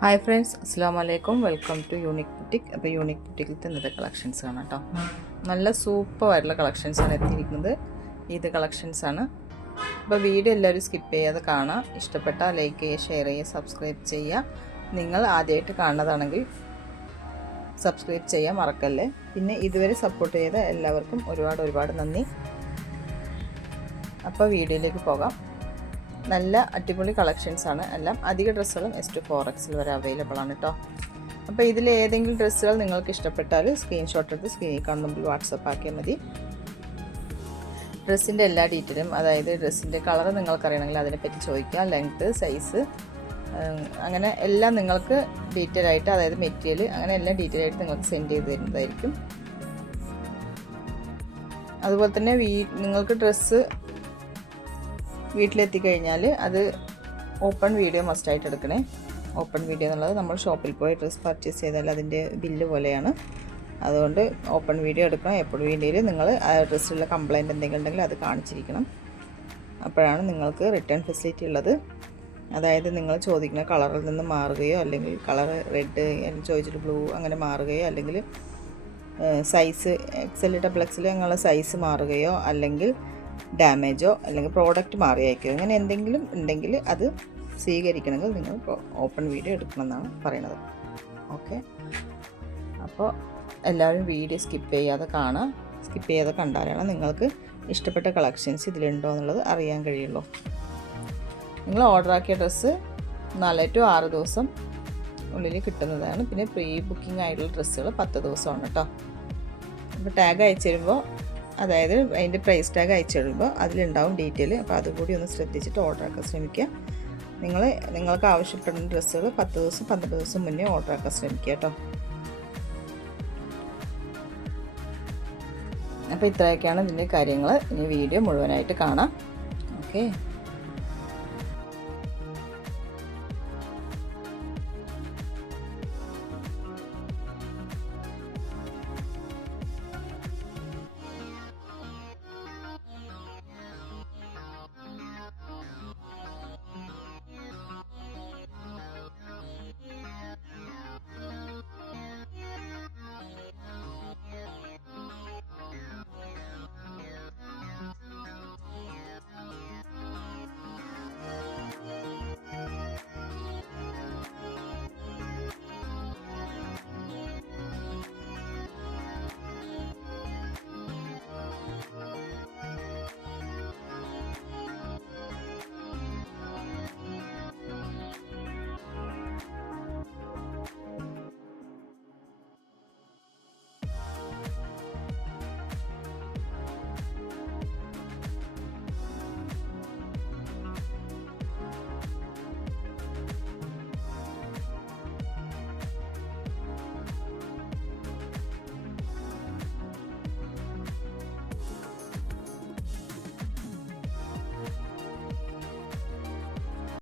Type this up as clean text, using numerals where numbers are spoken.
Hi friends, അസ്സാം വലൈക്കും. Welcome to Unique Boutique. അപ്പോൾ യൂണിക് ബുട്ടിക്കിലത്തെ ഇന്നത്തെ കളക്ഷൻസ് ആണ് കേട്ടോ. നല്ല സൂപ്പറായിട്ടുള്ള കളക്ഷൻസാണ് എത്തിയിരിക്കുന്നത്. ഇത് കളക്ഷൻസാണ്. അപ്പോൾ വീഡിയോ എല്ലാവരും സ്കിപ്പ് ചെയ്യാതെ കാണാം. ഇഷ്ടപ്പെട്ടാൽ ലൈക്ക് ചെയ്യുക, ഷെയർ ചെയ്യുക, സബ്സ്ക്രൈബ് ചെയ്യുക. നിങ്ങൾ ആദ്യമായിട്ട് കാണുന്നതാണെങ്കിൽ സബ്സ്ക്രൈബ് ചെയ്യാൻ മറക്കല്ലേ. പിന്നെ ഇതുവരെ സപ്പോർട്ട് ചെയ്ത എല്ലാവർക്കും ഒരുപാട് നന്ദി. അപ്പോൾ വീഡിയോയിലേക്ക് പോകാം. നല്ല അടിപൊളി കളക്ഷൻസാണ് എല്ലാം. അധിക ഡ്രസ്സുകളും S-4XL വരെ അവൈലബിൾ ആണ് കേട്ടോ. അപ്പോൾ ഇതിൽ ഏതെങ്കിലും ഡ്രസ്സുകൾ നിങ്ങൾക്ക് ഇഷ്ടപ്പെട്ടാൽ സ്ക്രീൻഷോട്ട് എടുത്ത് സ്ക്രീനിൽ കാണുന്ന നമ്പറിൽ വാട്സപ്പ് ആക്കിയാൽ മതി. ഡ്രസ്സിൻ്റെ എല്ലാ ഡീറ്റെയിലും, അതായത് ഡ്രസ്സിൻ്റെ കളർ നിങ്ങൾക്കറിയണമെങ്കിൽ അതിനെപ്പറ്റി ചോദിക്കുക, ലെങ്ത്ത്, സൈസ്, അങ്ങനെ എല്ലാം നിങ്ങൾക്ക് ഡീറ്റെയിൽ ആയിട്ട്, അതായത് മെറ്റീരിയൽ, അങ്ങനെ എല്ലാം ഡീറ്റെയിൽ ആയിട്ട് നിങ്ങൾക്ക് സെൻഡ് ചെയ്ത് തരുന്നതായിരിക്കും. അതുപോലെ തന്നെ നിങ്ങൾക്ക് ഡ്രസ്സ് വീട്ടിലെത്തിക്കഴിഞ്ഞാൽ അത് ഓപ്പൺ വീഡിയോ മസ്റ്റായിട്ട് എടുക്കണേ. ഓപ്പൺ വീഡിയോ എന്നുള്ളത് നമ്മൾ ഷോപ്പിൽ പോയി ഡ്രസ്സ് പർച്ചേസ് ചെയ്താൽ അതിൻ്റെ ബില്ല് പോലെയാണ്. അതുകൊണ്ട് ഓപ്പൺ വീഡിയോ എടുക്കണം. എപ്പോഴും വീഡിയോയിൽ നിങ്ങൾ ആ ഡ്രസ്സിലുള്ള കംപ്ലയിൻറ്റ് എന്തെങ്കിലും ഉണ്ടെങ്കിൽ അത് കാണിച്ചിരിക്കണം. അപ്പോഴാണ് നിങ്ങൾക്ക് റിട്ടേൺ ഫെസിലിറ്റി ഉള്ളത്. അതായത് നിങ്ങൾ ചോദിക്കുന്ന കളറിൽ നിന്ന് മാറുകയോ, അല്ലെങ്കിൽ കളർ റെഡ് ചോദിച്ചിട്ട് ബ്ലൂ അങ്ങനെ മാറുകയോ, അല്ലെങ്കിൽ സൈസ് XL XXL അങ്ങനെയുള്ള സൈസ് മാറുകയോ, അല്ലെങ്കിൽ ഡാമേജോ, അല്ലെങ്കിൽ പ്രോഡക്റ്റ് മാറിയായിരിക്കും, അങ്ങനെ എന്തെങ്കിലും ഉണ്ടെങ്കിൽ അത് സ്വീകരിക്കണമെങ്കിൽ നിങ്ങൾ ഓപ്പൺ വീഡിയോ എടുക്കണം എന്നാണ് പറയുന്നത്. ഓക്കെ, അപ്പോൾ എല്ലാവരും വീഡിയോ സ്കിപ്പ് ചെയ്യാതെ കാണാം. സ്കിപ്പ് ചെയ്യാതെ കണ്ടാലാണ് നിങ്ങൾക്ക് ഇഷ്ടപ്പെട്ട കളക്ഷൻസ് ഇതിലുണ്ടോ എന്നുള്ളത് അറിയാൻ കഴിയുള്ളൂ. നിങ്ങൾ ഓർഡറാക്കിയ ഡ്രസ്സ് 4 to 6 ദിവസം ഉള്ളിൽ കിട്ടുന്നതാണ്. പിന്നെ പ്രീ ബുക്കിംഗ് ആയിട്ടുള്ള ഡ്രസ്സുകൾ 10 ദിവസമാണ് കേട്ടോ. അപ്പോൾ ടാഗ് അയച്ചു തരുമ്പോൾ, അതായത് അതിൻ്റെ പ്രൈസ് ടാഗ് അയച്ചു തരുമ്പോൾ അതിലുണ്ടാവും ഡീറ്റെയിൽ. അപ്പോൾ അതുകൂടി ഒന്ന് ശ്രദ്ധിച്ചിട്ട് ഓർഡറാക്കാൻ ശ്രമിക്കുക. നിങ്ങൾക്ക് ആവശ്യപ്പെടുന്ന ഡ്രസ്സുകൾ 10 ദിവസം 12 ദിവസം മുന്നേ ഓർഡറാക്കാൻ ശ്രമിക്കുക കേട്ടോ. അപ്പോൾ ഇത്രയൊക്കെയാണ് ഇതിൻ്റെ കാര്യങ്ങൾ. ഇനി വീഡിയോ മുഴുവനായിട്ട് കാണാം. ഓക്കെ.